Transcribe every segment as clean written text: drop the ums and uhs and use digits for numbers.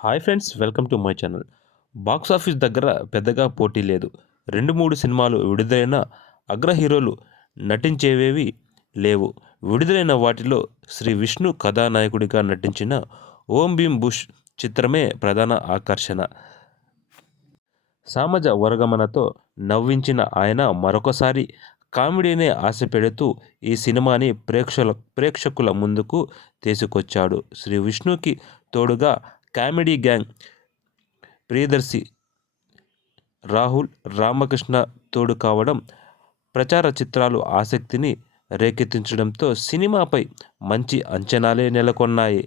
Hi friends, welcome to my channel. Box office దగ్గర పెద్దగా పోటీ లేదు. 2, 3 సినిమాలు విడుదలైన అగ్ర హీరోలు నటించేవేవి లేవు. విడుదలైన వాటిలో శ్రీ విష్ణు కథానాయకుడిగా నటించిన 'ఓం భీమ్ బుష్' చిత్రమే ప్రధాన ఆకర్షణ. సామాజ వర్గమనతో నవ్వించిన ఆయన మరొకసారి కామెడీనే ఆశపెడుతూ ఈ సినిమాని ప్రేక్షకుల ముందుకు తీసుకొచ్చాడు. శ్రీ విష్ణుకి తోడుగా కామెడీ గ్యాంగ్ ప్రియదర్శి, రాహుల్, రామకృష్ణ తోడు కావడం ప్రచార చిత్రాలు ఆసక్తిని రేకెత్తించడంతో సినిమాపై మంచి అంచనాలే నెలకొన్నాయి.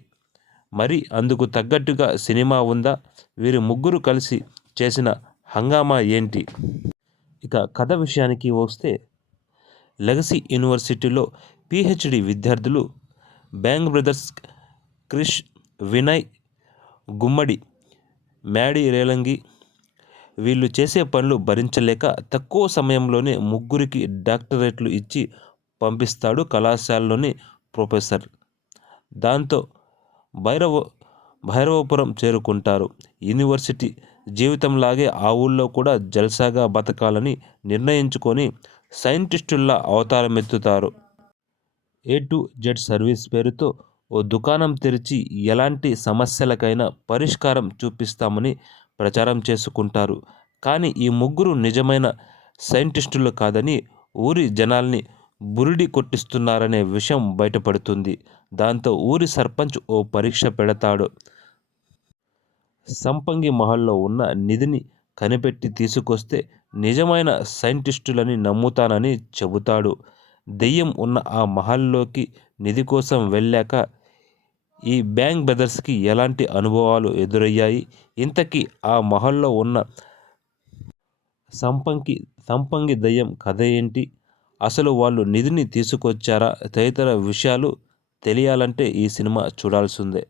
మరి అందుకు తగ్గట్టుగా సినిమా ఉందా? వీరు ముగ్గురు కలిసి చేసిన హంగామా ఏంటి? ఇక కథ విషయానికి వస్తే, లెగసీ యూనివర్సిటీలో పీహెచ్డీ విద్యార్థులు బ్యాంగ్ బ్రదర్స్ క్రిష్, వినయ్, గుమ్మడి, మ్యాడీ రేలంగి వీళ్ళు చేసే పనులు భరించలేక తక్కువ సమయంలోనే ముగ్గురికి డాక్టరేట్లు ఇచ్చి పంపిస్తాడు కళాశాలలోని ప్రొఫెసర్. దాంతో భైరవపురం చేరుకుంటారు. యూనివర్సిటీ జీవితంలాగే ఆ ఊళ్ళో కూడా జల్సాగా బతకాలని నిర్ణయించుకొని సైంటిస్టుల్లా అవతారమెత్తుతారు. A to Z సర్వీస్ పేరుతో ఓ దుకాణం తెరిచి ఎలాంటి సమస్యలకైనా పరిష్కారం చూపిస్తామని ప్రచారం చేసుకుంటారు. కానీ ఈ ముగ్గురు నిజమైన సైంటిస్టులు కాదని, ఊరి జనాల్ని బురిడి కొట్టిస్తున్నారనే విషయం బయటపడుతుంది. దాంతో ఊరి సర్పంచ్ ఓ పరీక్ష పెడతాడు. సంపంగి మహల్లో ఉన్న నిధిని కనిపెట్టి తీసుకొస్తే నిజమైన సైంటిస్టులని నమ్ముతానని చెబుతాడు. దెయ్యం ఉన్న ఆ మహల్లోకి నిధి కోసం వెళ్ళాక ఈ బ్యాంగ్ బ్రదర్స్కి ఎలాంటి అనుభవాలు ఎదురయ్యాయి? ఇంతకీ ఆ మహల్లో ఉన్న సంపంగి దెయ్యం కథ ఏంటి? అసలు వాళ్ళు నిధిని తీసుకొచ్చారా? తదితర విషయాలు తెలియాలంటే ఈ సినిమా చూడాల్సిందే.